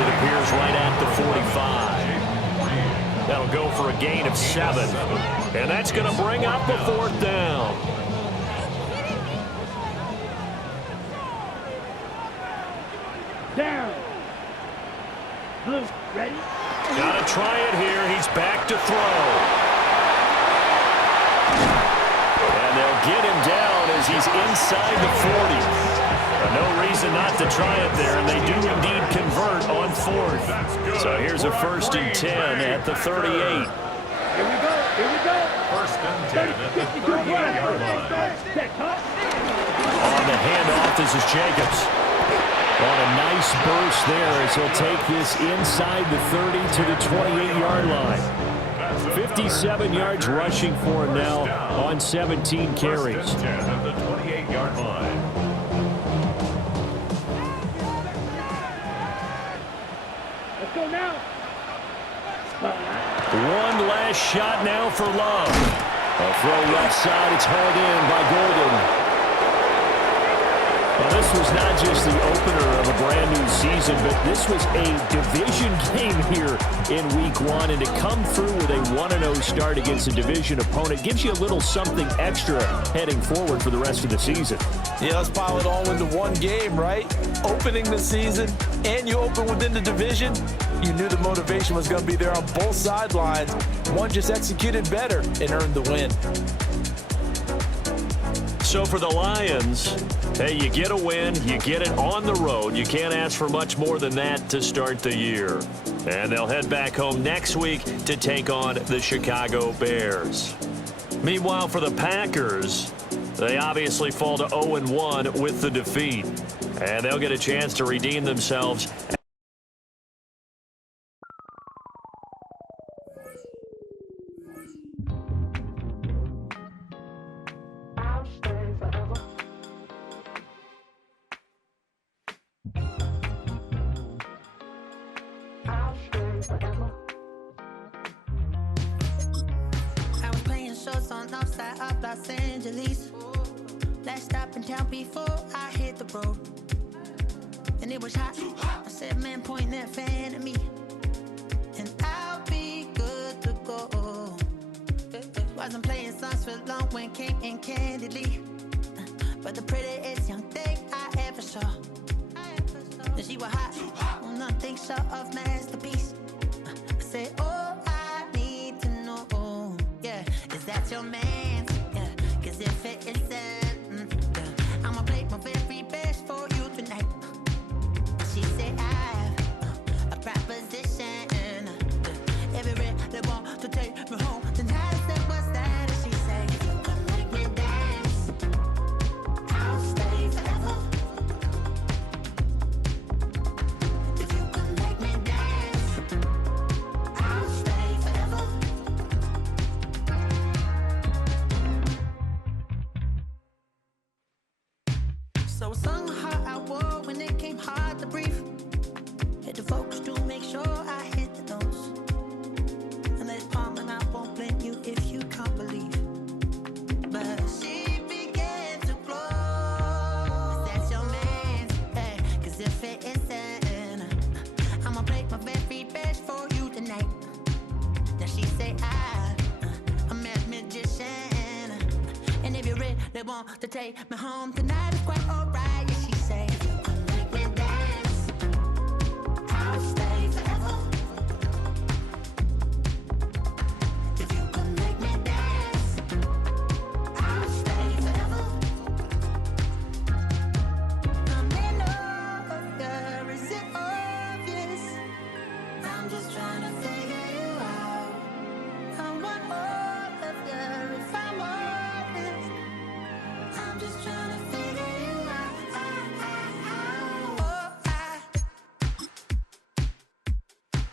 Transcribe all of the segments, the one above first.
it appears, right at the 45. That'll go for a gain of 7. And that's going to bring up a 4th down. Down. Blue, ready? Got to try it here. He's back to throw. And they'll get him down as he's inside the 40. No reason not to try it there, and they do indeed convert on 4th. So here's a 1st and 10 at the 38. Here we go. Here we go. 1st and 10 at the 38-yard line. On the handoff, this is Jacobs. On a nice burst there as he'll take this inside the 30 to the 28-yard line. 57 yards rushing for him now on 17 carries. 1st and 10 at the 28-yard line. Let's go now. One last shot now for Love. A throw left side. It's hauled in by Golden. Well, this was not just the opener of a brand new season, but this was a division game here in week 1. And to come through with a 1-0 start against a division opponent gives you a little something extra heading forward for the rest of the season. Yeah, let's pile it all into one game, right? Opening the season, and you open within the division. You knew the motivation was going to be there on both sidelines. One just executed better and earned the win. So for the Lions, hey, you get a win, you get it on the road. You can't ask for much more than that to start the year. And they'll head back home next week to take on the Chicago Bears. Meanwhile, for the Packers, they obviously fall to 0-1 with the defeat. And they'll get a chance to redeem themselves. Los Angeles. Last stop in town before I hit the road. And it was hot. I said, man, point that fan at me. And I'll be good to go. Wasn't playing songs for long when came in candidly. But the prettiest young thing I ever saw. And she was hot. Well, nothing short of masterpiece. I said, oh, I need to know. Yeah, is that your man? Cause if it isn't, I'ma play my very best for you tonight. She said I have a proposition. Every red they want to take me home tonight. I said what's that? And she said if you come make me dance, I'll stay forever. If you come make me dance, I'll stay forever. So I sung how I wore when it came hard to breathe. Hit the focus to make sure I hit the notes. And there's palm and I won't blame you if you can't believe. But she began to glow. That's your man, hey, cause if it isn't, I'ma play my very best for you tonight. Then she say I'm a magician. And if you're ready, they want to take me home tonight. It's quite alright. Yeah, she say, if you come make me dance, I'll stay forever. If you come make me dance, I'll stay forever. I'm in over, is it obvious? I'm just trying to figure you out. I want all of you if I'm honest. I'm just trying to figure you out. Oh,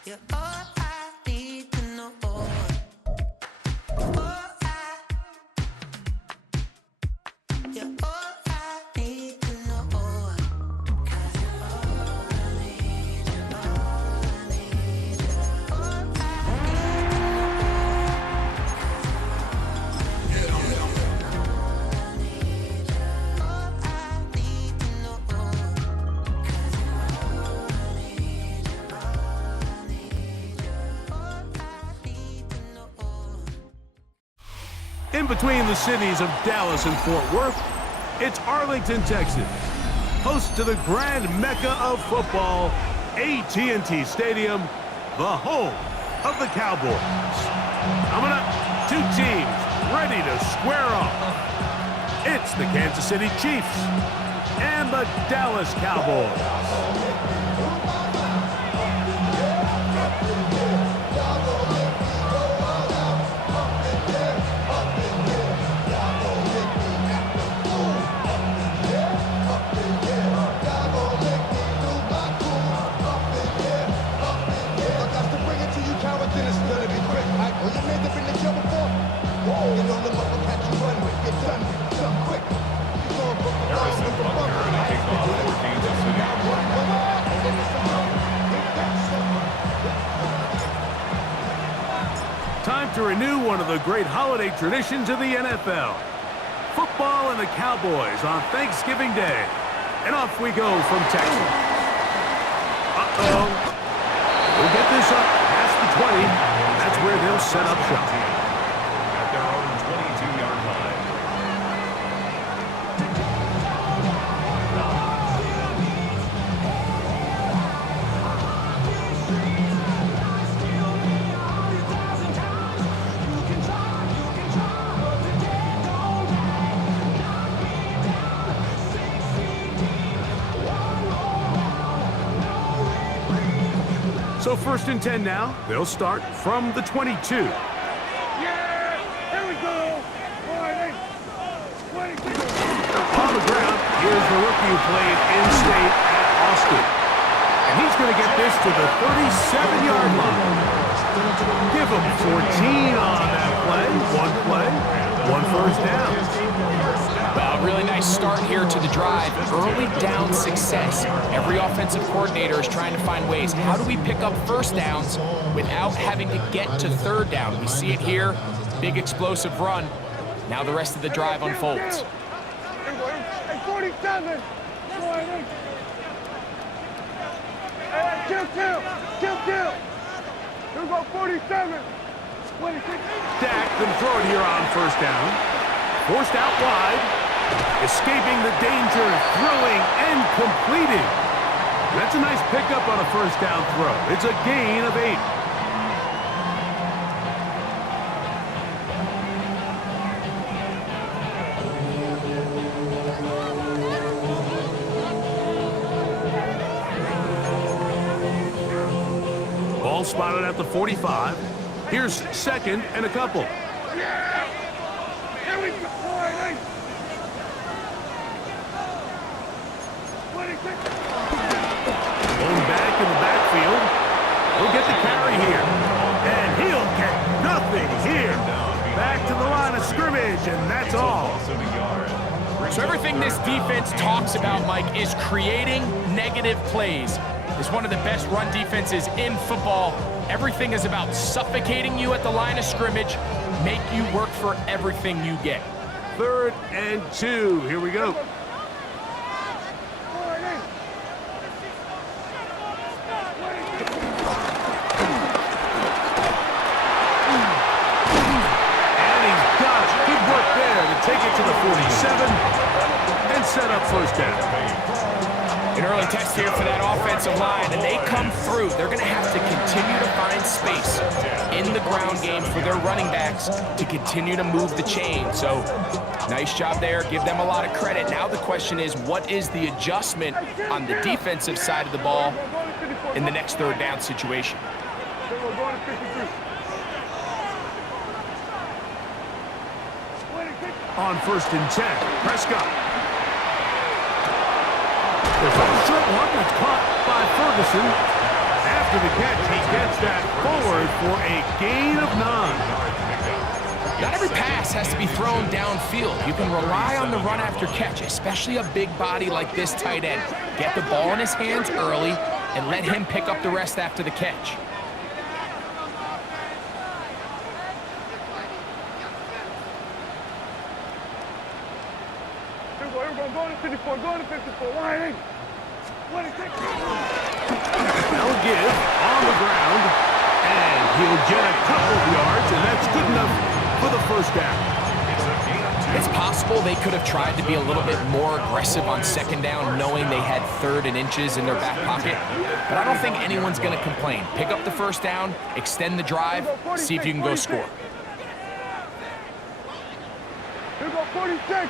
you're all I need to know. Oh, you're all I need to know. 'Cause you're all I need, you're all I need, you're all I need to know. In between the cities of Dallas and Fort Worth, it's Arlington, Texas, host to the grand mecca of football, AT&T Stadium, the home of the Cowboys. Coming up, two teams ready to square off. It's the Kansas City Chiefs and the Dallas Cowboys. Time to renew one of the great holiday traditions of the NFL. Football and the Cowboys on Thanksgiving Day. And off we go from Texas. Uh-oh. We'll get this up past the 20. That's where they'll set up shop. At their own 22-yard line. So 1st and 10 now. They'll start from the 22. Yeah! Here we go! 22. On the ground, here's the rookie who played in-state at Austin. And he's going to get this to the 37-yard line. Give him 14 on that play. One first down. Well, really nice start here to the drive. Early down success. Every offensive coordinator is trying to find ways. How do we pick up first downs without having to get to third down? We see it here. Big explosive run. Now the rest of the drive unfolds. Hey, 47. Kill. Here we go, 47. 26. Dak can throw it here on first down. Forced out wide. Escaping the danger, throwing and completing. That's a nice pickup on a first down throw. It's a gain of 8. Ball spotted at the 45. Here's 2nd and a couple. Here we go. Going back in the backfield. He'll get the carry here. And he'll get nothing here. Back to the line of scrimmage, and that's all. So everything this defense talks about, Mike, is creating negative plays. It's one of the best run defenses in football. Everything is about suffocating you at the line of scrimmage, make you work for everything you get. 3rd and 2. Here we go. Take it to the 47 and set up first down. An early test here for that offensive line, and they come through. They're going to have to continue to find space in the ground game for their running backs to continue to move the chain. So nice job there. Give them a lot of credit. Now the question is, what is the adjustment on the defensive side of the ball in the next third down situation? On 1st and 10, Prescott. There's a short one that's caught by Ferguson. After the catch, he gets that forward for a gain of 9. Not every pass has to be thrown downfield. You can rely on the run after catch, especially a big body like this tight end. Get the ball in his hands early and let him pick up the rest after the catch. Going to 54. Lining. They'll give on the ground, and he'll get a couple of yards, and that's good enough for the first down. It's possible they could have tried to be a little bit more aggressive on second down, knowing they had 3rd and inches in their back pocket. But I don't think anyone's going to complain. Pick up the first down, extend the drive, see if you can go score. Here go 46.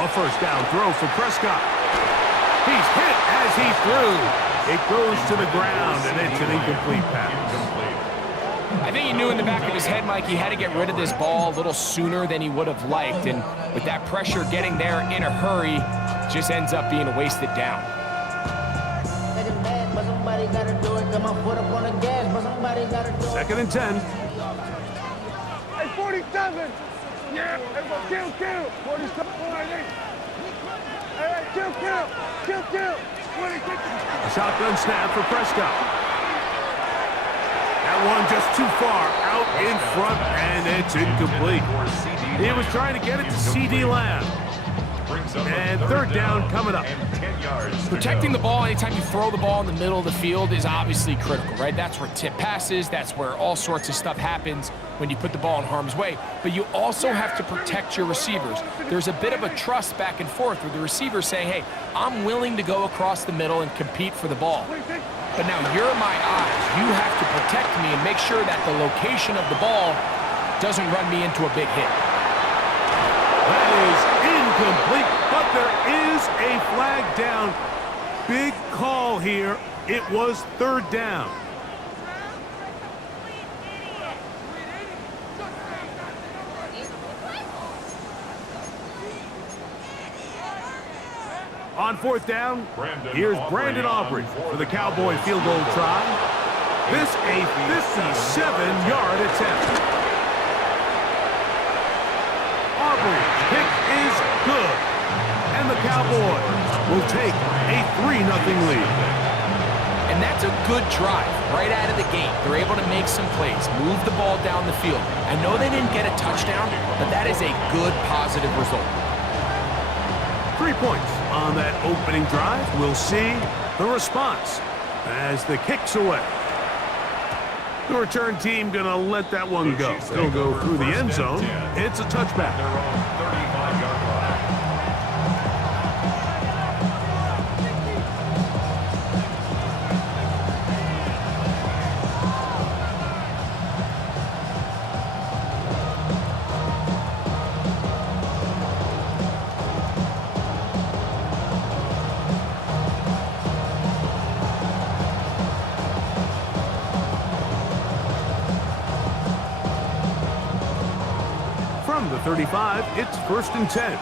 A first down throw for Prescott. He's hit as he threw. It goes to the ground, and it's an incomplete pass. I think he knew in the back of his head, Mike, he had to get rid of this ball a little sooner than he would have liked. And with that pressure getting there in a hurry, just ends up being a wasted down. Second and 10. Hey, 47. Yeah. Hey, kill. 47. Hey, kill. 26. A shotgun snap for Prescott. That one just too far out in front, and it's incomplete. He was trying to get it to C.D. Lamb. And third down coming up. Protecting the ball anytime you throw the ball in the middle of the field is obviously critical, right? That's where tip passes, that's where all sorts of stuff happens when you put the ball in harm's way. But you also have to protect your receivers. There's a bit of a trust back and forth with the receiver saying, hey, I'm willing to go across the middle and compete for the ball. But now you're my eyes. You have to protect me and make sure that the location of the ball doesn't run me into a big hit. That is incomplete, but there is a flag down. Big call here. It was third down. On fourth down, here's Brandon Aubrey for the Cowboy field goal try. This a 57-yard attempt. Aubrey's kick is good, and the Cowboys will take a 3-0 lead. And that's a good drive right out of the gate. They're able to make some plays, move the ball down the field. I know they didn't get a touchdown, but that is a good, positive result. 3 points on that opening drive. We'll see the response as the kick's away. The return team gonna let that one go. It'll go through the end zone. It's a touchback. From the 35, it's 1st and 10.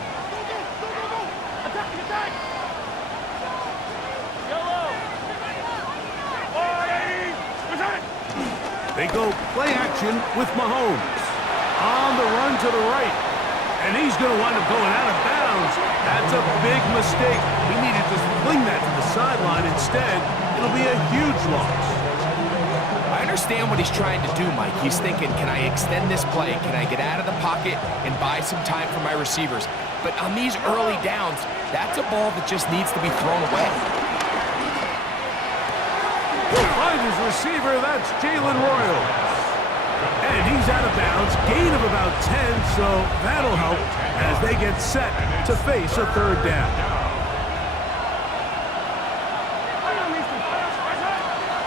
They go play action with Mahomes. On the run to the right. And he's going to wind up going out of bounds. That's a big mistake. He needed to fling that to the sideline. Instead, it'll be a huge loss. I understand what he's trying to do, Mike. He's thinking, can I extend this play? Can I get out of the pocket and buy some time for my receivers? But on these early downs, that's a ball that just needs to be thrown away. He'll find his receiver. That's Jalen Royal. And he's out of bounds. Gain of about 10, so that'll help as they get set to face a third down.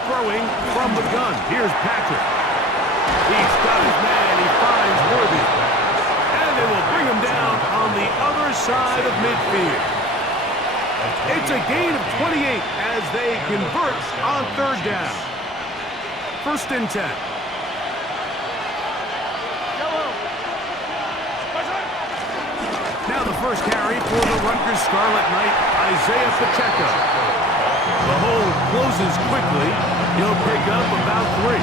Throwing from the gun. Here's Patrick. He's got his man. He finds Worthy. And they will bring him down on the other side of midfield. It's a gain of 28 as they convert on third down. 1st and 10. Now the first carry for the Rutgers Scarlet Knight, Isaiah Pacheco. The hole closes quickly. He'll pick up about 3.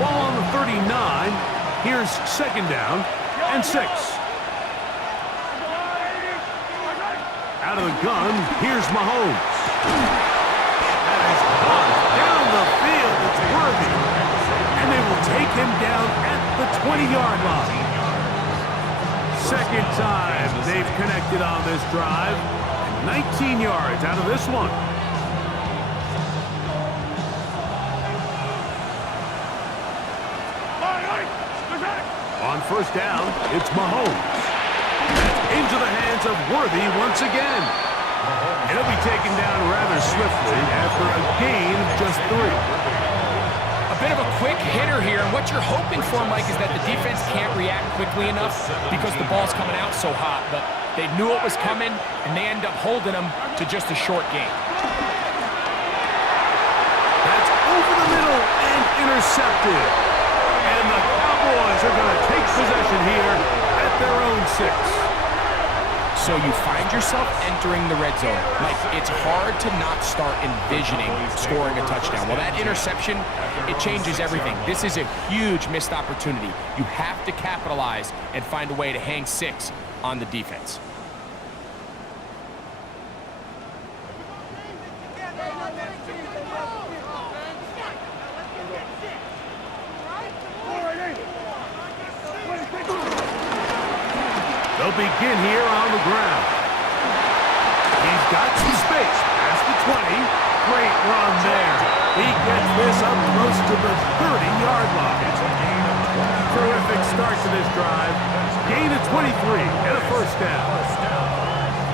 Ball on the 39. Here's 2nd down and 6. Out of the gun, here's Mahomes. That is caught down the field. It's Worthy. And they will take him down at the 20-yard line. Second time they've connected on this drive. 19 yards out of this one. On first down, it's Mahomes. That's into the hands of Worthy once again. And he'll be taken down rather swiftly after a gain of just 3. A bit of a quick hitter here, and what you're hoping for, Mike, is that the defense can't react quickly enough because the ball's coming out so hot. But they knew it was coming, and they end up holding them to just a short gain. That's over the middle and intercepted. And the Cowboys are going to take possession here at their own 6. So you find yourself entering the red zone. Mike, it's hard to not start envisioning scoring a touchdown. Well, that interception, it changes everything. This is a huge missed opportunity. You have to capitalize and find a way to hang 6 on the defense. They'll begin here on the ground. He's got some space past the 20. Great run there. He gets this up close to the 30-yard line. Terrific start to this drive. Gain of 23 and a first down.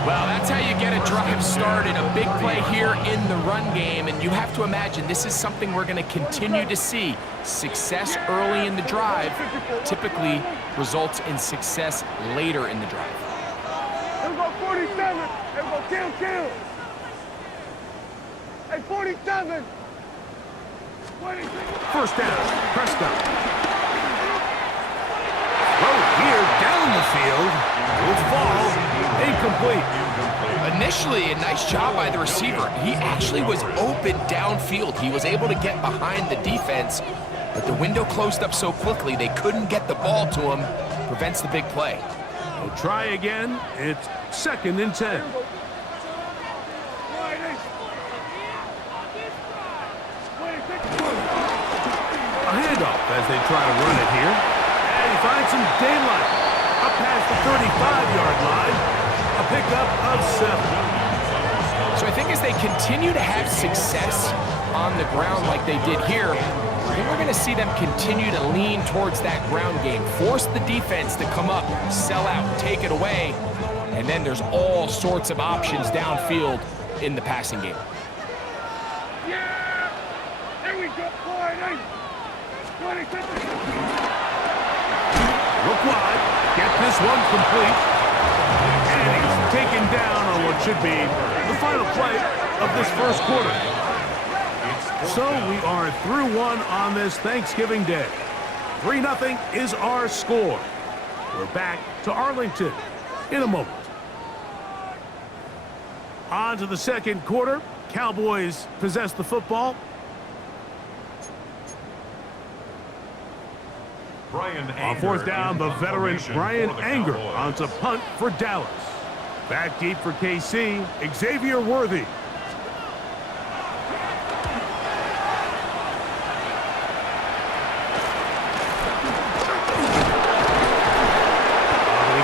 Well, that's how you get a drive started. A big play here in the run game, and you have to imagine this is something we're going to continue to see. Success early in the drive typically results in success later in the drive. Here we go, 47. Here we go, kill. Hey, 47. First down, Prescott. Throw here down the field. Will fall. Incomplete. Initially, a nice job by the receiver. He actually was open downfield. He was able to get behind the defense, but the window closed up so quickly they couldn't get the ball to him. Prevents the big play. We'll try again. It's 2nd and 10. A handoff as they try to run it here. And he finds some daylight. Up past the 35-yard line. A pickup of 7. So I think as they continue to have success on the ground like they did here, I think we're going to see them continue to lean towards that ground game. Force the defense to come up, sell out, take it away, and then there's all sorts of options downfield in the passing game. Yeah! There we go, 26. Look wide. Get this one complete. And he's taken down on what should be the final play of this first quarter. So we are through 1 on this Thanksgiving Day. 3-0 is our score. We're back to Arlington in a moment. On to the second quarter. Cowboys possess the football. On fourth down, the veteran Brian Anger on to punt for Dallas. Back deep for KC, Xavier Worthy. He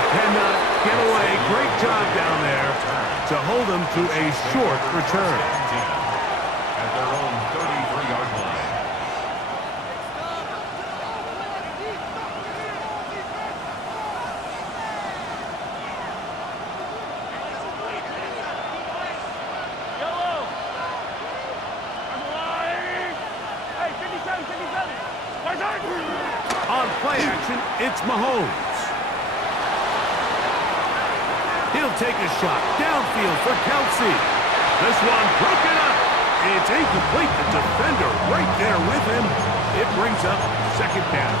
cannot get away. Great job down there to hold him to a short return. At their own 33-yard line. On play action, it's Mahomes. He'll take a shot downfield for Kelsey. This one broken up. It's incomplete. The defender right there with him. It brings up 2nd down.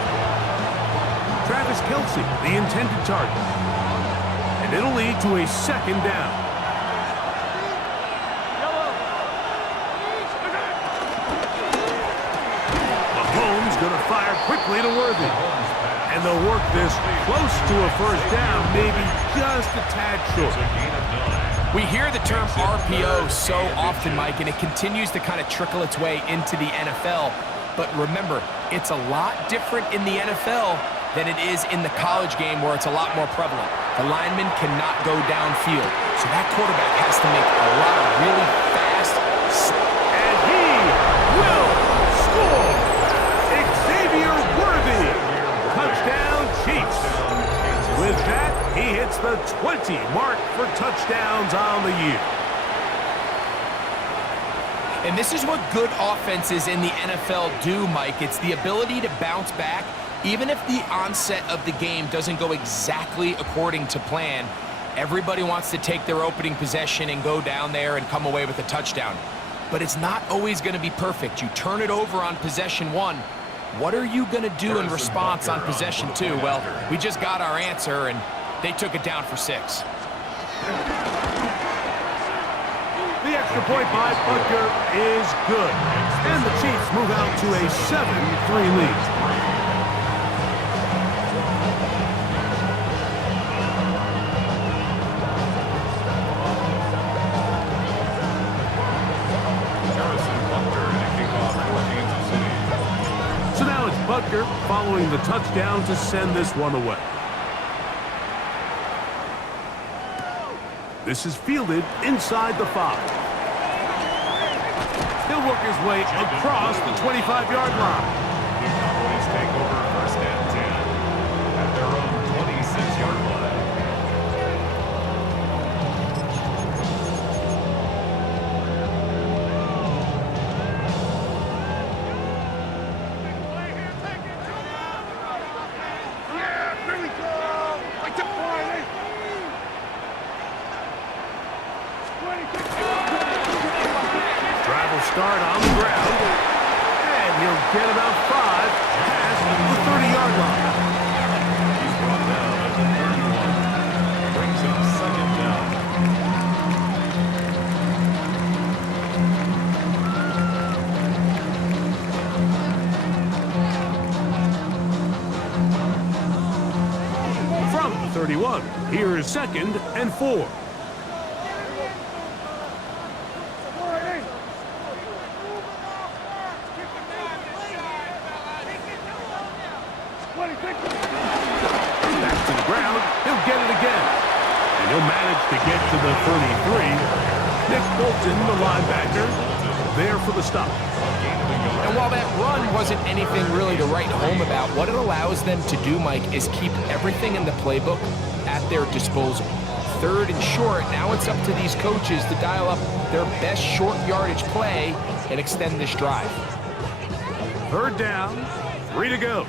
Travis Kelsey, the intended target. And it'll lead to a 2nd down. Going to fire quickly to Worthy. And they'll work this close to a first down, maybe just a tad short. We hear the term RPO so often, Mike, and it continues to kind of trickle its way into the NFL. But remember, it's a lot different in the NFL than it is in the college game where it's a lot more prevalent. The lineman cannot go downfield, so that quarterback has to make a lot of really fast. And he will score. Xavier Worthy. Touchdown. gets the 20 mark for touchdowns on the year. And this is what good offenses in the NFL do, Mike. It's the ability to bounce back, even if the onset of the game doesn't go exactly according to plan. Everybody wants to take their opening possession and go down there and come away with a touchdown. But it's not always going to be perfect. You turn it over on possession 1. What are you going to do in response on possession 2? Well, we just got our answer, and they took it down for 6. The extra point by Butker is good. And the Chiefs move out to a 7-3 lead. So now it's Butker following the touchdown to send this one away. This is fielded inside the 5. He'll work his way across the 25-yard line. The Cowboys take over 1st and 10 at their own 26-yard line. Yeah, here we go. Like the party. 20. Drive will start on the ground. And he'll get about 5 past the 30-yard line. He's brought down at the 31. Brings up 2nd down. From the 31, here is 2nd and 4. Back to the ground. He'll get it again. And he'll manage to get to the 33. Nick Bolton, the linebacker, there for the stop. And while that run wasn't anything really to write home about, what it allows them to do, Mike, is keep everything in the playbook at their disposal. 3rd and short, now it's up to these coaches to dial up their best short yardage play and extend this drive. 3rd down, 3 to go.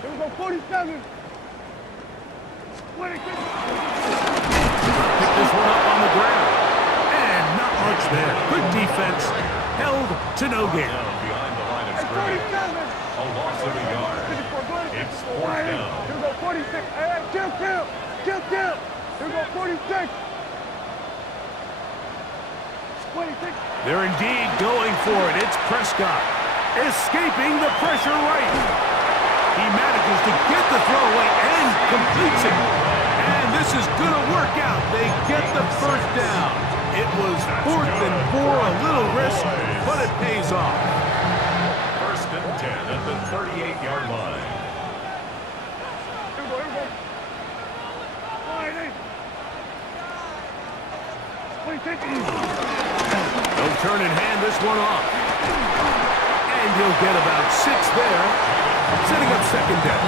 Here we go, 47. 26. Pick this one up on the ground. And not much there. Good defense. Held to no gain. Down behind the line of scrimmage. 37. A loss of a yard. 54. It's 4th down. Here we go, 46. Hey, kill. Here we go, 46. 26. They're indeed going for it. It's Prescott. Escaping the pressure right. He manages to get the throw away and completes it. And this is going to work out. They get the 1st down. It was 4th and 4, a little risk, but it pays off. 1st and 10 at the 38-yard line. Here we go. 26. They'll turn and hand this one off. And he'll get about 6 there, setting up 2nd down.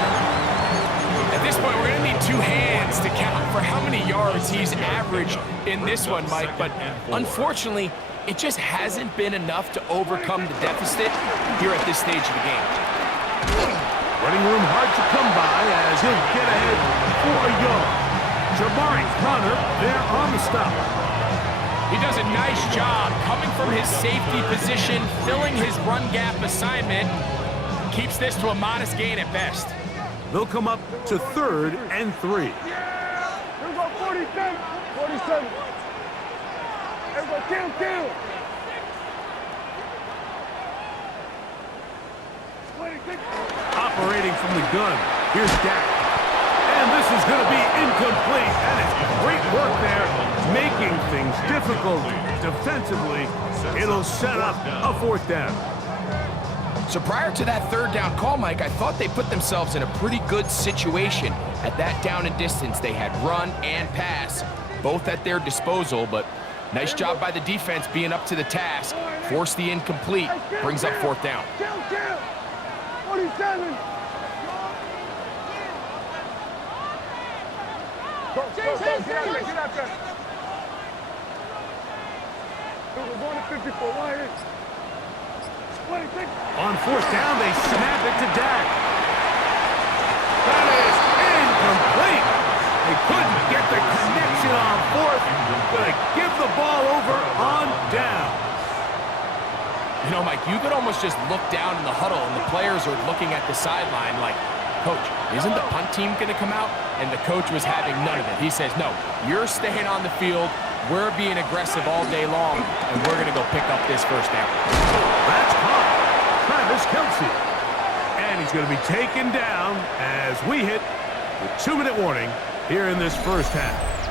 At this point, we're going to need 2 hands to count for how many yards he's averaged in this one, Mike. But unfortunately, it just hasn't been enough to overcome the deficit here at this stage of the game. Running room hard to come by as he'll get ahead for a yard. Jamari Connor there on the stop. He does a nice job coming from his safety position, filling his run gap assignment. Keeps this to a modest gain at best. They'll come up to 3rd and 3. Here we go, 47. 47. Here we go, kill. 26. Operating from the gun. Here's Dak. And this is going to be incomplete. And it's great work there, making things difficult defensively. It'll set up a 4th down. So prior to that third down call, Mike, I thought they put themselves in a pretty good situation at that down and distance. They had run and pass, both at their disposal, but nice job by the defense being up to the task. Force the incomplete, brings up fourth down. 47. Go, get out there. We're going to 54. On fourth down, they snap it to Dak. That is incomplete. They couldn't get the connection on fourth. Gonna give the ball over on down. You know, Mike, you could almost just look down in the huddle and the players are looking at the sideline like, Coach, isn't the punt team going to come out? And the coach was having none of it. He says, no, you're staying on the field. We're being aggressive all day long, and we're going to go pick up this first down. That's caught. Travis Kelce. And he's going to be taken down as we hit the 2-minute warning here in this first half.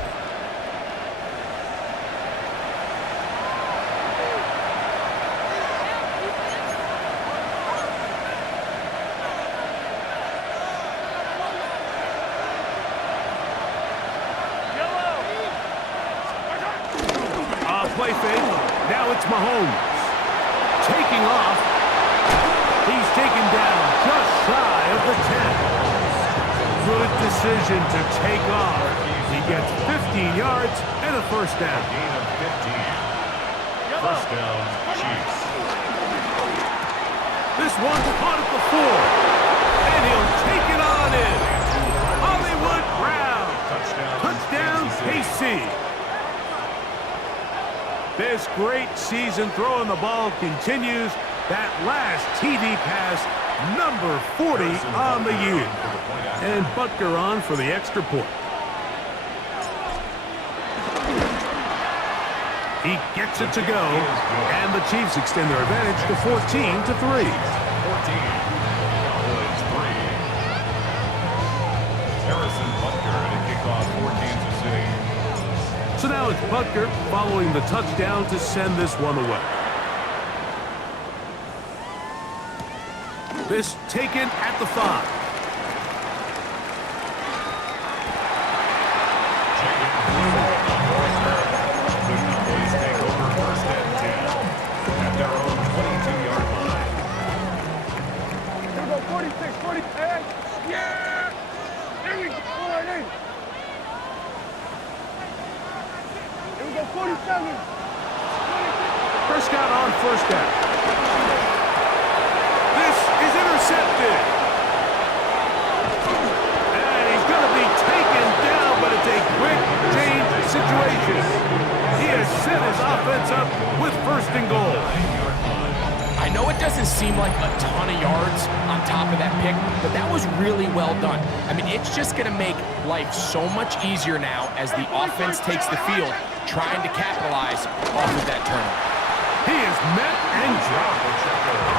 Play fake. Now it's Mahomes. Taking off. He's taken down just shy of the 10. Good decision to take off. He gets 15 yards and a first down. Gain of 15. First down, Chiefs. This one's caught at the 4. And he'll take it on in. Hollywood Brown. Touchdown, KC. This great season throwing the ball continues. That last TD pass, number 40 on the year. And Butker on for the extra point. He gets it to go, and the Chiefs extend their advantage to 14-3. 14. Cowboys 3. Harrison Butker to kick off for Kansas City. So now it's Butker following the touchdown to send this one away. This taken at the 5. The Cowboys take over first and 10 at their own 22-yard line. Here we go, 46, 48. Yeah! Here we go, 48. Here we go, 47. Prescott on first down. This is intercepted. And he's going to be taken down, but it's a quick change situation. He has set his offense up with first and goal. I know it doesn't seem like a ton of yards on top of that pick, but that was really well done. I mean, it's just going to make life so much easier now as the offense takes the field, trying to capitalize off of that turnover. He is met and dropped.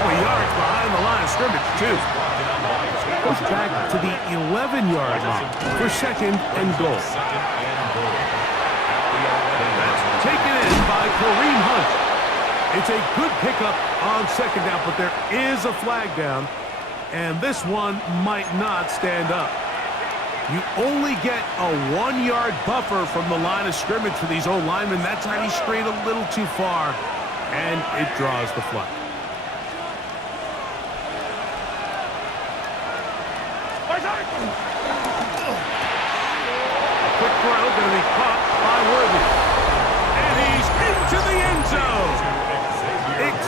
Oh, yards behind the line of scrimmage, too. Goes back to the 11-yard line for second and goal. That's taken in by Kareem Hunt. It's a good pickup on second down, but there is a flag down, and this one might not stand up. You only get a 1-yard buffer from the line of scrimmage for these old linemen. That time he strayed a little too far, and it draws the flag. A quick throw going to be caught by Worthy. And he's into the end zone.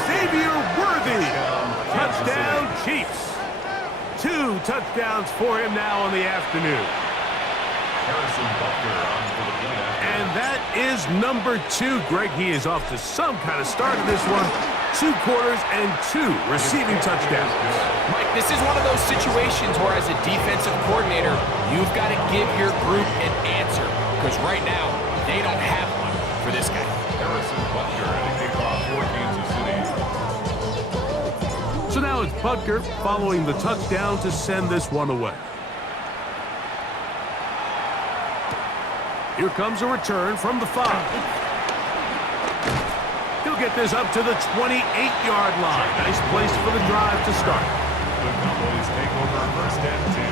Xavier Worthy. Touchdown, Chiefs. 2 touchdowns for him now on the afternoon. And that is number 2. Greg, he is off to some kind of start in this one. 2 quarters and 2 receiving touchdowns. Mike, this is one of those situations where as a defensive coordinator, you've got to give your group an answer. Because right now, they don't have one for this guy. Harrison Butker to kick off for Kansas City. So now it's Butker following the touchdown to send this one away. Here comes a return from the 5. Going to He'll get this up to the 28-yard line. Nice place for the drive to start. The Cowboys take over first and 10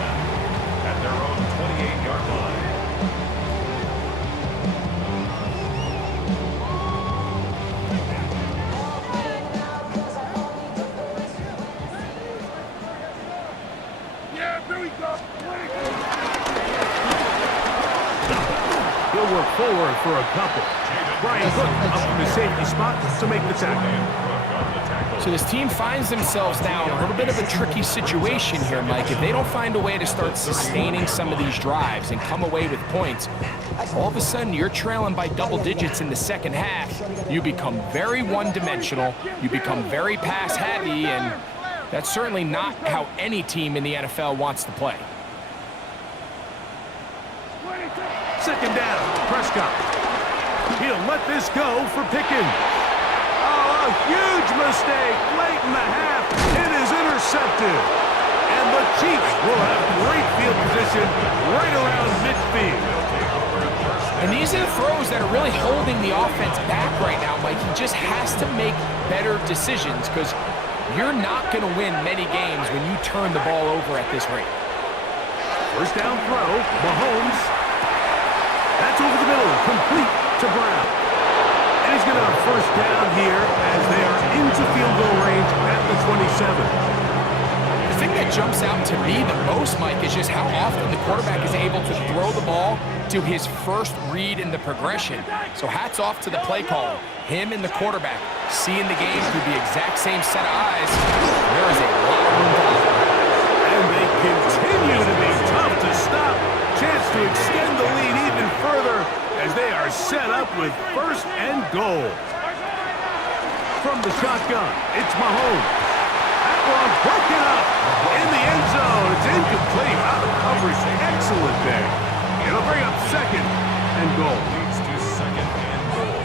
at their own 28-yard line. Yeah, here we go. He'll work forward for a couple. Brian Hook up in the safety spot to make the tackle. So this team finds themselves now in a little bit of a tricky situation here, Mike. If they don't find a way to start sustaining some of these drives and come away with points, all of a sudden you're trailing by double digits in the second half. You become very one-dimensional, you become very pass-heavy, and that's certainly not how any team in the NFL wants to play. Second down, Prescott. He'll let this go for Pickens. Oh, a huge mistake late in the half. It is intercepted. And the Chiefs will have great field position right around midfield. And these are the throws that are really holding the offense back right now, Mike. He just has to make better decisions because you're not going to win many games when you turn the ball over at this rate. First down throw, Mahomes. That's over the middle, complete to Brown. And he's going to have first down here as they are into field goal range at the 27. The thing that jumps out to me the most, Mike, is just how often the quarterback is able to throw the ball to his first read in the progression. So hats off to the play caller. Him and the quarterback seeing the game through the exact same set of eyes. There is a lot of room to offer. And they continue to be tough to stop. Chance to extend the lead even further as they are set up with first and goal. From the shotgun, it's Mahomes. That one broken up in the end zone. It's incomplete. Out of coverage. Excellent there. It'll bring up second and goal. Leads to second and goal.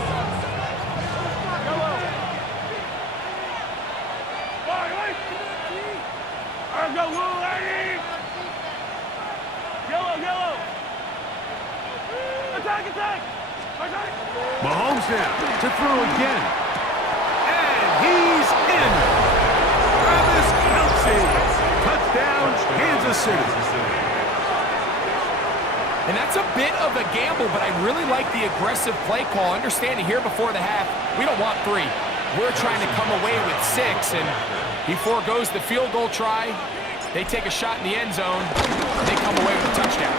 Mahomes now to throw again. And he's in. Travis Kelce. Touchdown, Kansas City. And that's a bit of a gamble, but I really like the aggressive play call. Understanding here before the half, we don't want 3. We're trying to come away with 6, and he foregoes the field goal try. They take a shot in the end zone. They come away with a touchdown.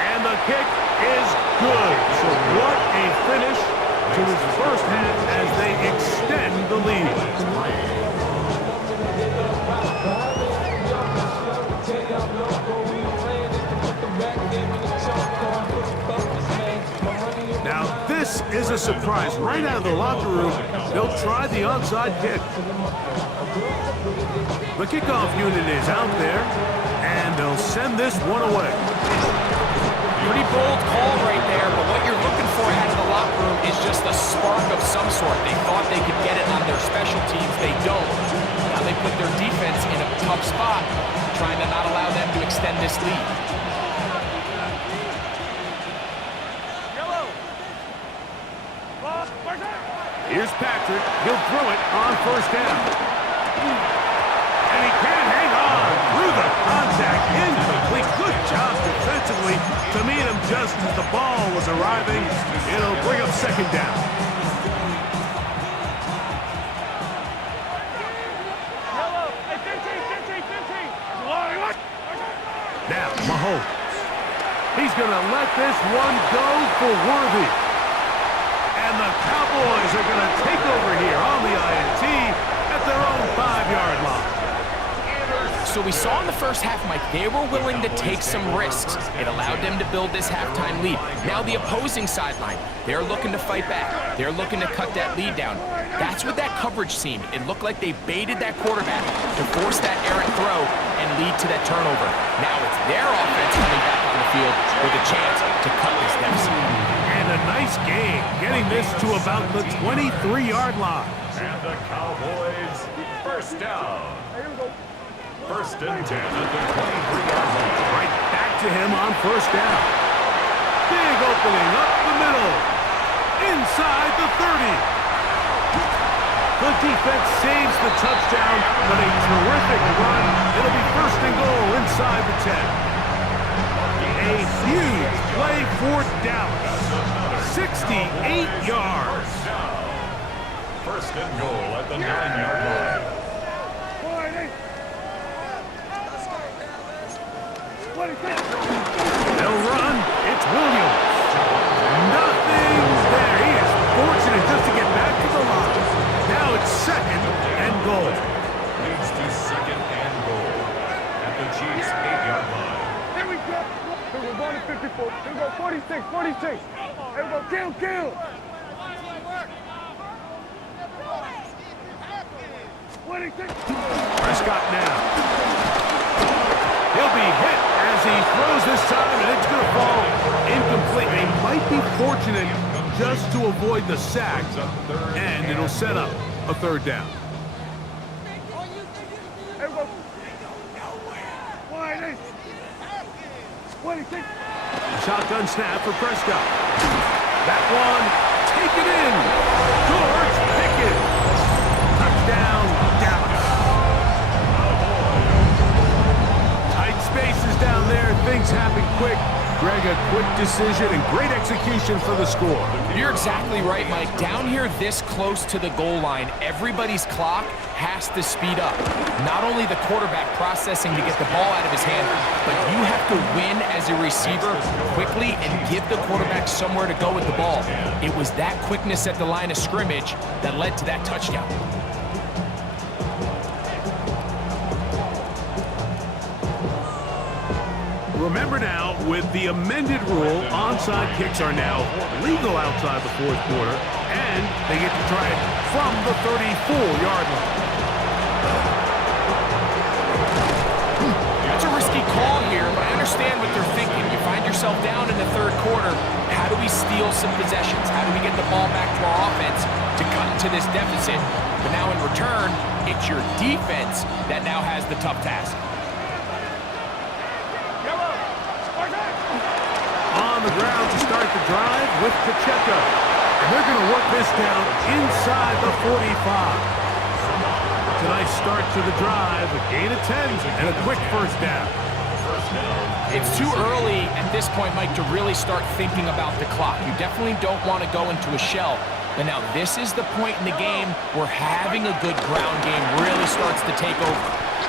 And the kick is good. So what a finish to his first half as they extend the lead. Now this is a surprise. Right out of the locker room, they'll try the onside kick. The kickoff unit is out there, and they'll send this one away. Pretty bold call right there, but what you're looking for out of the locker room is just a spark of some sort. They thought they could get it on their special teams. They don't. Now they put their defense in a tough spot, trying to not allow them to extend this lead. Here's Patrick. He'll throw it on first down. And he can't hang on through the contact. Incomplete. Good job defensively to meet him just as the ball was arriving. It'll bring up second down. Now, Mahomes. He's going to let this one go for Worthy. And the Cowboys are going to take over here on the INT at their own 5-yard line. So we saw in the first half, Mike, they were willing to take some risks. It allowed them to build this halftime lead. Now the opposing sideline, they're looking to fight back. They're looking to cut that lead down. That's what that coverage seemed. It looked like they baited that quarterback to force that errant throw and lead to that turnover. Now it's their offense coming back on the field with a chance to cut this deficit. And a nice game, getting this to about the 23-yard line. And the Cowboys first down. First and 10 at the 23-yard line. Right back to him on first down. Big opening up the middle. Inside the 30. The defense saves the touchdown, but a terrific run. It'll be first and goal inside the 10. A huge play for Dallas. 68 yards. First and goal at the 9-yard line. They'll run. It's Williams. Nothing's there. He is fortunate just to get back to the line. Now it's second and goal. Leads to second and goal at the Chiefs' 8-yard line. Here we go. Here we go, going to 54. Here we go, 46, 46. Here we go, kill. 26. Prescott now. He'll be hit as he throws this time, and it's going to fall incomplete. They might be fortunate just to avoid the sack, and it'll set up a third down. Here we go. 26. Shotgun snap for Prescott. That one, take it in. George Pickens. Touchdown, Dallas. Tight spaces down there. Things happen quick. Greg, a quick decision and great execution for the score. You're exactly right, Mike. Down here this close to the goal line, everybody's clock has to speed up. Not only the quarterback processing to get the ball out of his hand, but you have to win as a receiver quickly and give the quarterback somewhere to go with the ball. It was that quickness at the line of scrimmage that led to that touchdown. Remember now, with the amended rule, onside kicks are now legal outside the fourth quarter, and they get to try it from the 34-yard line. That's a risky call here, but I understand what they're thinking. You find yourself down in the third quarter. How do we steal some possessions? How do we get the ball back to our offense to cut into this deficit? But now in return, it's your defense that now has the tough task. On the ground to start the drive with Pacheco. And they're going to work this down inside the 45. It's a nice start to the drive, a gain of 10, and a quick first down. It's too early at this point, Mike, to really start thinking about the clock. You definitely don't want to go into a shell. But now this is the point in the game where having a good ground game really starts to take over.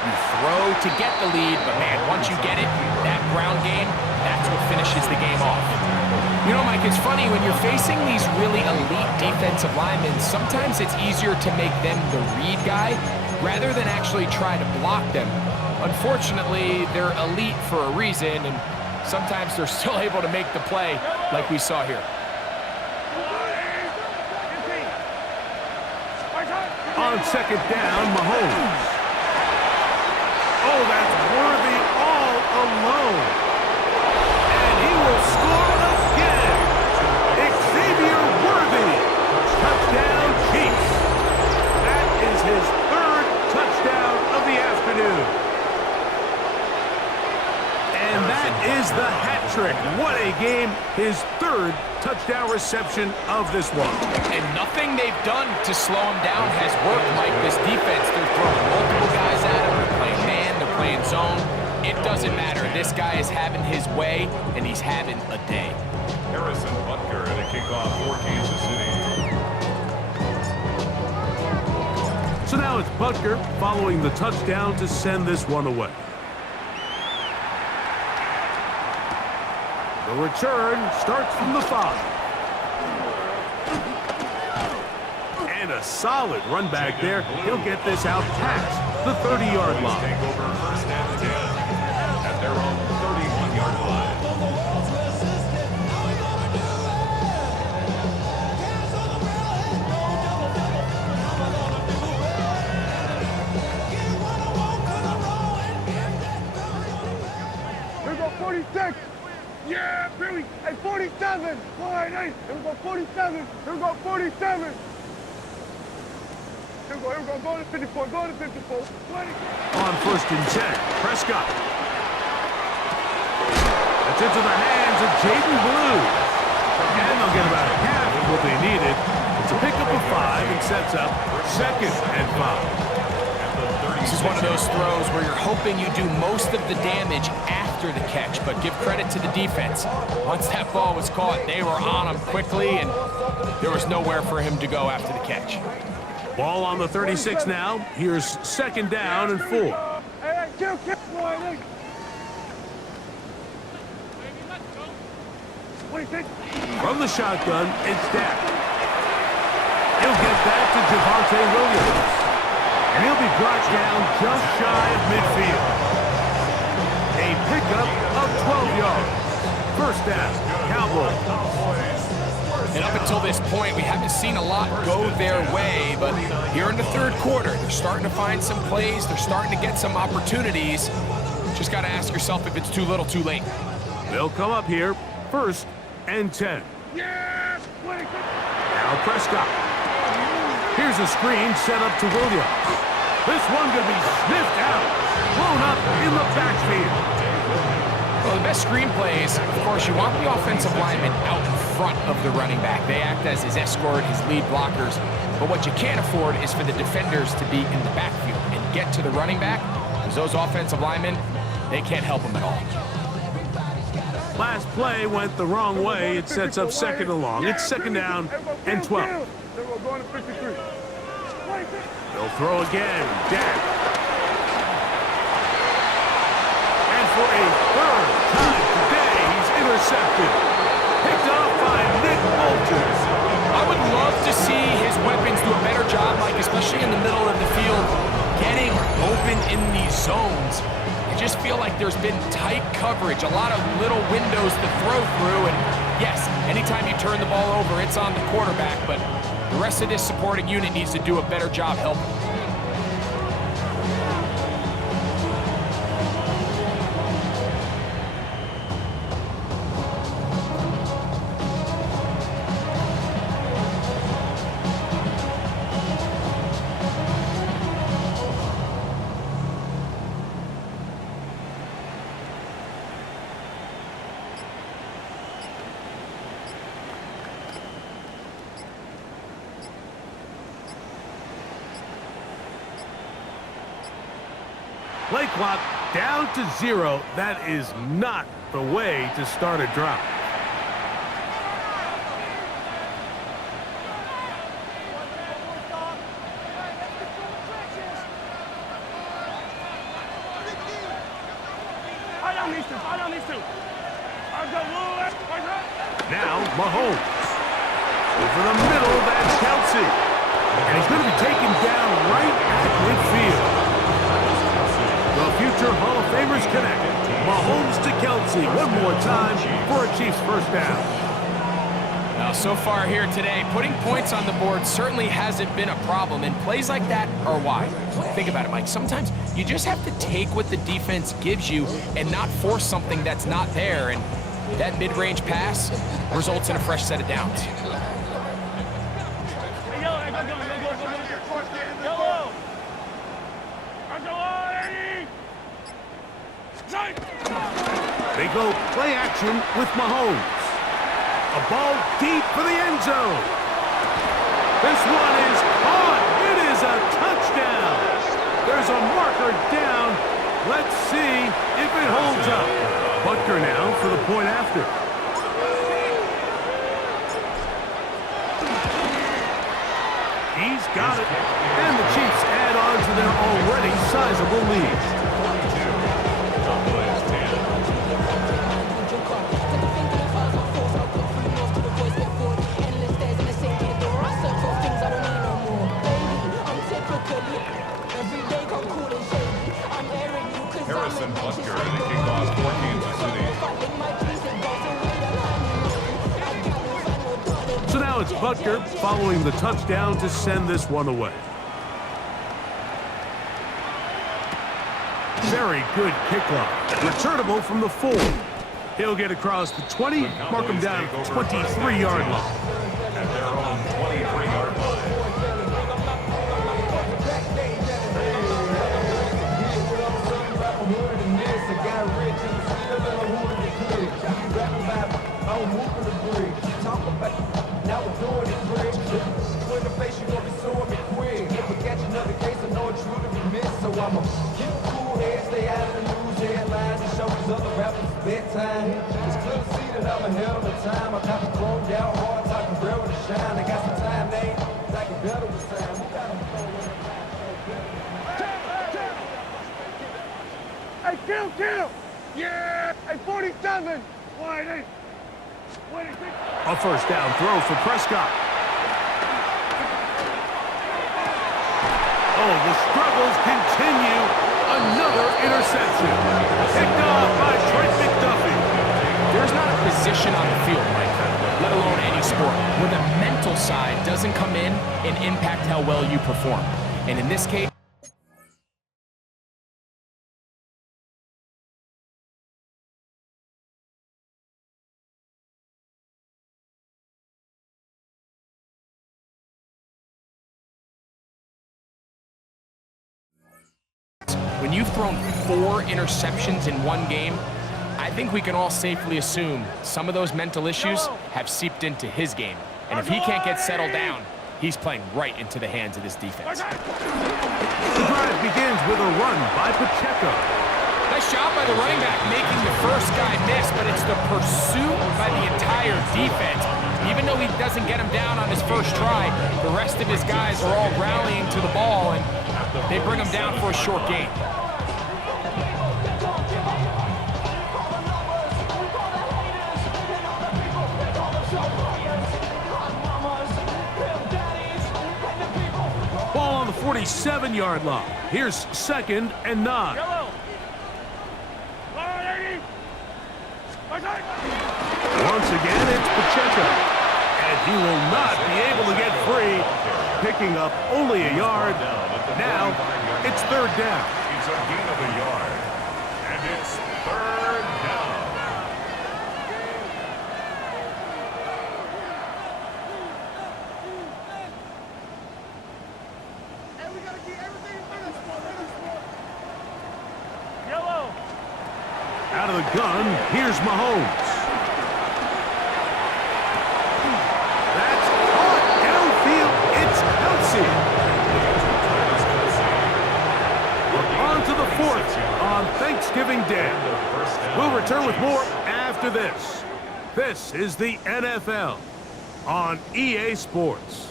You throw to get the lead, but man, once you get it, that ground game, that's what finishes the game off. You know, Mike, it's funny, when you're facing these really elite defensive linemen, sometimes it's easier to make them the read guy rather than actually try to block them. Unfortunately, they're elite for a reason, and sometimes they're still able to make the play like we saw here. On second down, Mahomes. Oh, that's Worthy all alone. And he will score again. Xavier Worthy. Touchdown, Chiefs. That is his third touchdown of the afternoon. And that is the hat trick. What a game. His third touchdown reception of this one. And nothing they've done to slow him down has worked, Mike. This defense, they're throwing multiple guys at him. They're playing man, they're playing zone. It doesn't matter. This guy is having his way, and he's having a day. Harrison Butker at a kickoff for Kansas City. So now it's Butker following the touchdown to send this one away. The return starts from the 5. And a solid run back there. He'll get this out past the 30-yard line. Take over first and 10 at their own 31-yard line. Here we go, 46. Yeah, Billy. Hey, 47. Wide 8. Here we go, 47. Here we go, 47. Here we go, go to 54, go to 54. 20. On first and 10, Prescott. That's into the hands of Jaden Blue. And they'll get about half of what they needed. It's a pickup of 5 and sets up 2nd and 5. This is one of those throws where you're hoping you do most of the damage after the catch, but give credit to the defense. Once that ball was caught, they were on him quickly, and there was nowhere for him to go after the catch. Ball on the 36 now. Here's 2nd down and 4. Hey, kill, Roy. 26. From the shotgun, it's Dak. He'll get back to Javonte Williams. And he'll be brought down just shy of midfield. A pickup of 12 yards. First down, Cowboys. And up until this point, we haven't seen a lot go their way, but here in the 3rd quarter, they're starting to find some plays. They're starting to get some opportunities. Just got to ask yourself if it's too little, too late. They'll come up here, 1st and 10. Yeah! Now Prescott. Here's a screen set up to Williams. This one going to be sniffed out, blown up in the backfield. Well, the best screen plays, of course, you want the offensive lineman out in front of the running back. They act as his escort, his lead blockers. But what you can't afford is for the defenders to be in the backfield and get to the running back, because those offensive linemen, they can't help them at all. Last play went the wrong way. It sets up 2nd and long. It's 2nd down and 12. They'll throw again. Dak. And for a 3rd time today, he's intercepted. Picked up by Nick Bolton. I would love to see his weapons do a better job, like especially in the middle of the field, getting open in these zones. I just feel like there's been tight coverage, a lot of little windows to throw through, and yes, anytime you turn the ball over, it's on the quarterback, but the rest of this supporting unit needs to do a better job helping. Play clock down to 0. That is not the way to start a drive. Now Mahomes. Over the middle, that's Kelsey. And he's going to be taken down right at midfield. The future Hall of Famers connect. Mahomes to Kelsey one more time for a Chiefs 1st down. Now, so far here today, putting points on the board certainly hasn't been a problem, and plays like that are why. Think about it, Mike. Sometimes you just have to take what the defense gives you and not force something that's not there, and that mid-range pass results in a fresh set of downs. They go play action with Mahomes. A ball deep for the end zone. This one is caught. It is a touchdown. There's a marker down. Let's see if it holds up. Butker now for the point after. He's got it. And the Chiefs add on to their already sizable lead. Butker, the kickoff for Kansas City. So now it's Butker following the touchdown to send this one away. Very good kickoff. Returnable from the 4. He'll get across the 20, mark him down at the 23-yard line. At their own 23-yard line. Hey, kill! Yeah! Hey, 47! Wide eight! A first down throw for Prescott. Oh, the struggles continue. Another interception. Picked off by Trent McDuffie. There's not a position on the field, Mike, let alone any sport, where the mental side doesn't come in and impact how well you perform. And in this case, when you've thrown 4 interceptions in one game, I think we can all safely assume some of those mental issues have seeped into his game. And if he can't get settled down, he's playing right into the hands of this defense. The drive begins with a run by Pacheco. Nice job by the running back making the first guy miss, but it's the pursuit by the entire defense. Even though he doesn't get him down on his first try, the rest of his guys are all rallying to the ball, and they bring him down for a short gain. Ball on the 47-yard line. Here's 2nd and 9. Once again, it's Pacheco. And he will not be able to get free, picking up only a yard. Now, it's 3rd down. It's a gain of a yard. And it's 3rd down. Hey, we gotta get everything in this sport. Out of the gun, here's Mahomes. That's caught downfield. It's Kelsey. We're on to the 4th on Thanksgiving Day. We'll return with more after this. This is the NFL on EA Sports.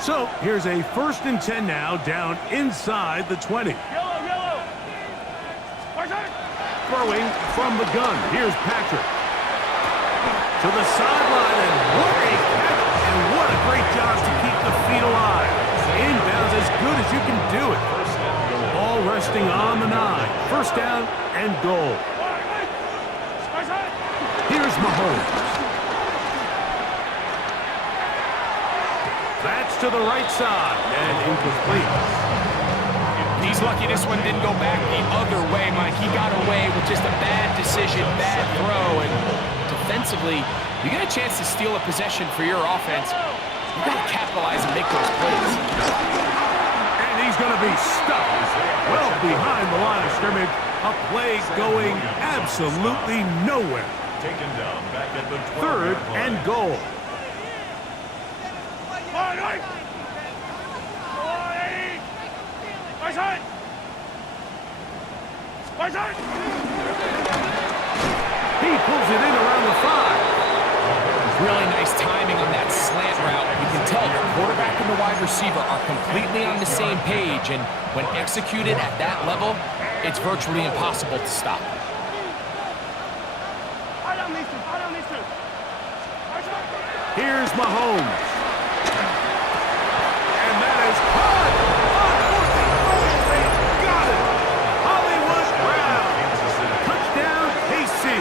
So here's a 1st and 10 now, down inside the 20. Throwing from the gun. Here's Patrick. To the sideline, and what a catch, and what a great job to keep the feet alive. Inbounds as good as you can do it. Ball resting on the 9. 1st down and goal. Here's Mahomes. That's to the right side, and incomplete. He's lucky this one didn't go back the other way, Mike. He got away with just a bad decision, bad throw, and defensively, you get a chance to steal a possession for your offense. You got to capitalize and make those plays. And he's going to be stuck well behind the line of scrimmage. A play going absolutely nowhere. Taken down back at the 3rd and goal. He pulls it in around the 5. Really nice timing on that slant route. You can tell the quarterback and the wide receiver are completely on the same page, and when executed at that level, it's virtually impossible to stop. Here's Mahomes. And that is caught on 4th and goal. They got it. Hollywood Brown. Touchdown, KC.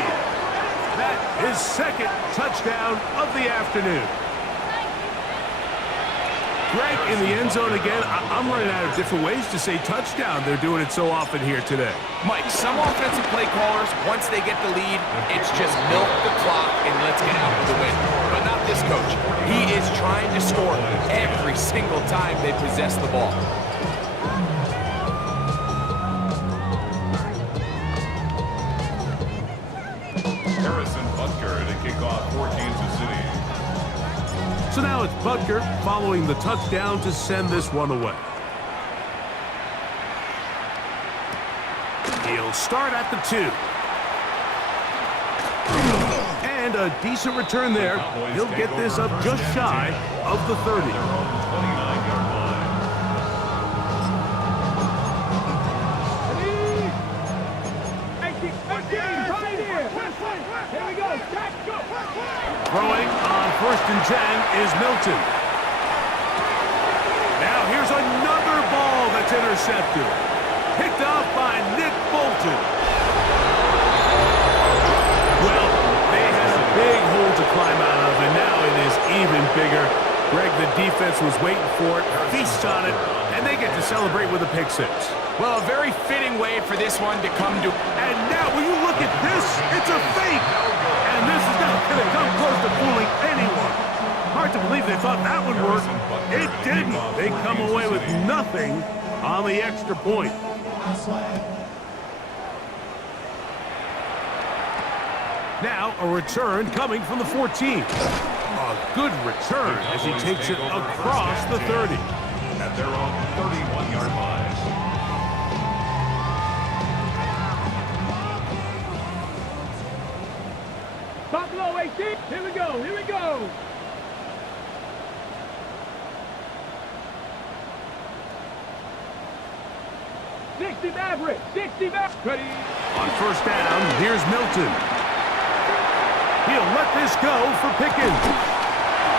That is 2nd touchdown of the afternoon. Greg in the end zone again. I'm running out of different ways to say touchdown. They're doing it so often here today. Mike, some offensive play callers, once they get the lead, it's just milk the clock and let's get out with the win. But not this coach. He is trying to score every single time they possess the ball. Harrison Butker to kick off for Kansas City. So now it's Butker following the touchdown to send this one away. He'll start at the 2. And a decent return there. He'll get this up just shy of the 30. Throwing on 1st and 10 is Milton. Now here's another ball that's intercepted. Picked off by Nick Bolton. Well, they had a big hole to climb out of, and now it is even bigger. Greg, the defense was waiting for it, feasts on it, and they get to celebrate with a pick 6. Well, a very fitting way for this one to come to. And now, when you look at this, it's a fake. And this is not going to come close to fooling anyone. Hard to believe they thought that would work. It didn't. They come away with nothing on the extra point. Now a return coming from the 14. A good return as he takes it across the 30. At their own 31-yard line. Buffalo 18. Here we go. Here we go. Maverick. 60 Maverick. Ready. On 1st down, here's Milton. He'll let this go for Pickens.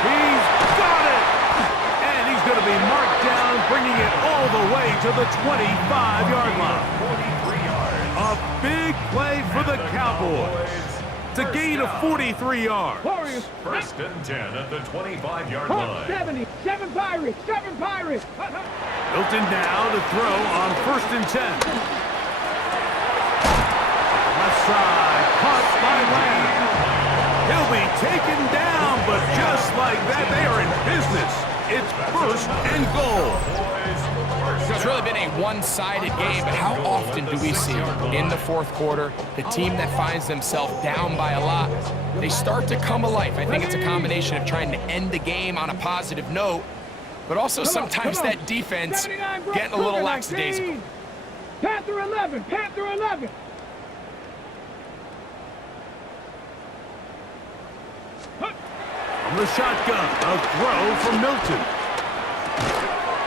He's got it! And he's going to be marked down, bringing it all the way to the 25-yard line. A big play for the Cowboys. It's a gain of 43 yards. Warriors. 1st and 10 at the 25-yard line. 70. 7 Pirates. 7 Pirates. Milton now to throw on 1st and 10. Left side, caught by Lamb. He'll be taken down, but just like that, they are in business. It's 1st and goal. It's really been a one-sided game, but how often do we see in the 4th quarter the team that finds themselves down by a lot, they start to come alive. I think it's a combination of trying to end the game on a positive note, but also sometimes that defense getting a little lackadaisical. Panther 11. Panther 11. From the shotgun, a throw from Milton.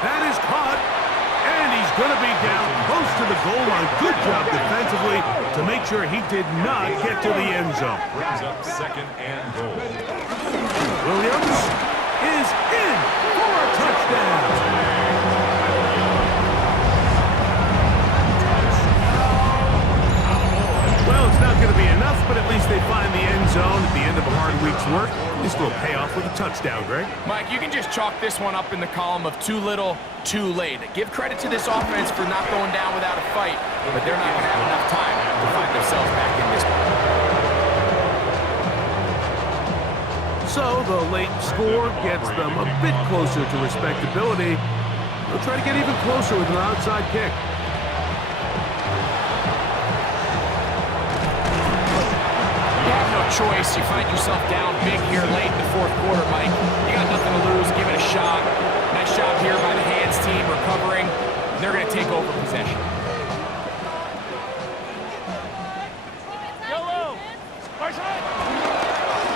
That is caught, and he's going to be down close to the goal line. Good job defensively to make sure he did not get to the end zone. Brings up 2nd and goal. Williams is in for a touchdown. Well, it's not going to be enough, but at least they find the end zone at the end of a hard week's work. This will pay off with a touchdown, Greg. Mike, you can just chalk this one up in the column of too little, too late. Give credit to this offense for not going down without a fight, but they're not going to have enough time to find themselves back in this one. So the late score gets them a bit closer to respectability. They'll try to get even closer with an outside kick. Choice. You find yourself down big here late in the 4th quarter, Mike. You got nothing to lose. Give it a shot. Nice job here by the hands team recovering. They're going to take over possession.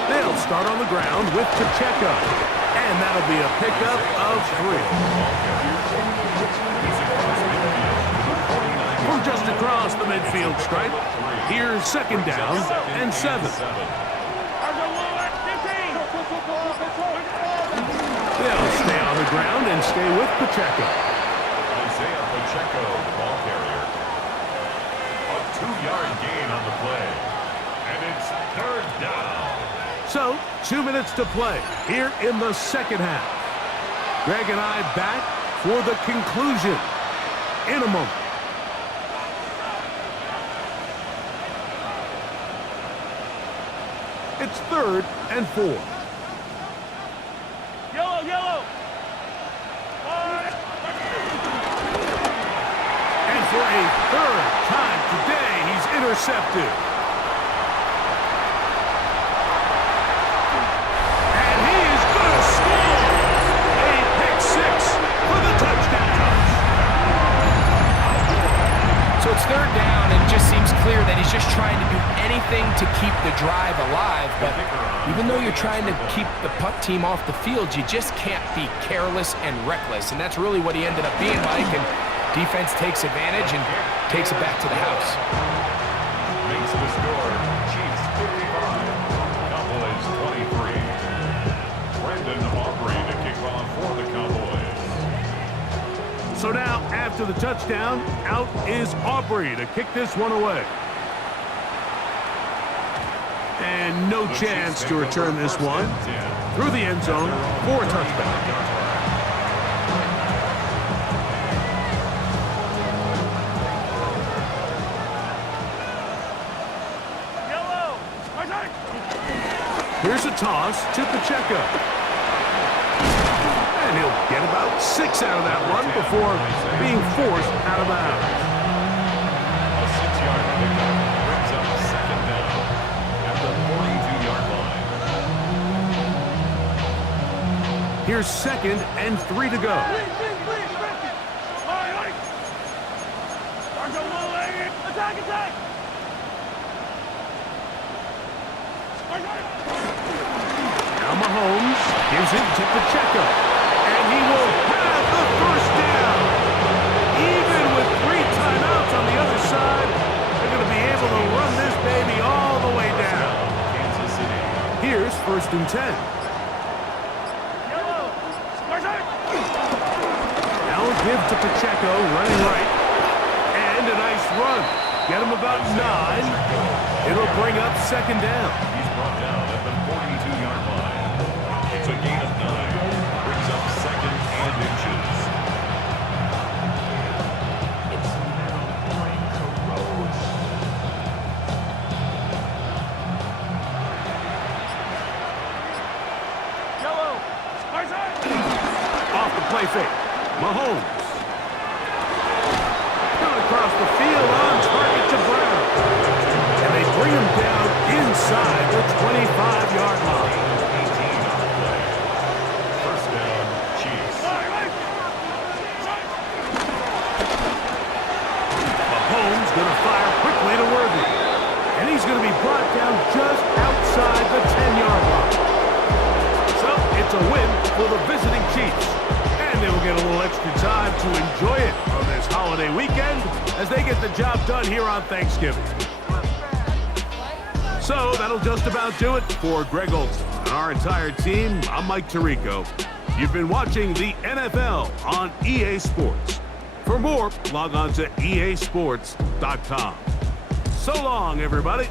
They'll start on the ground with Pacheco. And that'll be a pickup of 3. From just across the midfield stripe, here's 2nd down and 7. They'll stay on the ground and stay with Pacheco. Isaiah Pacheco, the ball carrier. A 2-yard gain on the play. And it's 3rd down. So, 2 minutes to play here in the 2nd half. Greg and I back for the conclusion in a moment. It's 3rd and 4. Yellow, yellow. And for a 3rd time today, he's intercepted. And he is going to score! anything to keep the drive alive, but even though you're trying to keep the puck team off the field, you just can't be careless and reckless, and that's really what he ended up being, Mike, and defense takes advantage and takes it back to the house. Makes the score, Chiefs 55, Cowboys 23. Brendan Aubrey to kick off for the Cowboys. So now, after the touchdown, out is Aubrey to kick this one away. And no chance to return this one through the end zone for a touchdown. Here's a toss to Pacheco. And he'll get about 6 out of that one before being forced out of bounds. A 6-yard pickup brings up second down at the 42-yard line. Here's 2nd and 3 to go. Attack! Now Mahomes gives it to Pacheco, and he will have the first down. Even with 3 timeouts on the other side, they're going to be able to run this baby all the way down. Kansas City. Here's 1st and 10. Now a give to Pacheco, running right, and a nice run. Get him about 9. It'll bring up 2nd down. He's brought down at the 42-yard line. It's a gain of 9. Brings up 2nd and inches. Off the play fake. Mahomes. Coming across the field on target to Brown. And they bring him down inside the 25-yard line. 18 on the play. First down, Chiefs. Mahomes going to fire quickly to Worthy. And he's going to be brought down just outside the 10-yard line. So it's a win for the visiting Chiefs. And they will get a little extra time to enjoy it on this holiday weekend as they get the job done here on Thanksgiving. So that'll just about do it for Greg Olson and our entire team. I'm Mike Tirico. You've been watching the NFL on EA Sports. For more, log on to easports.com. So long, everybody.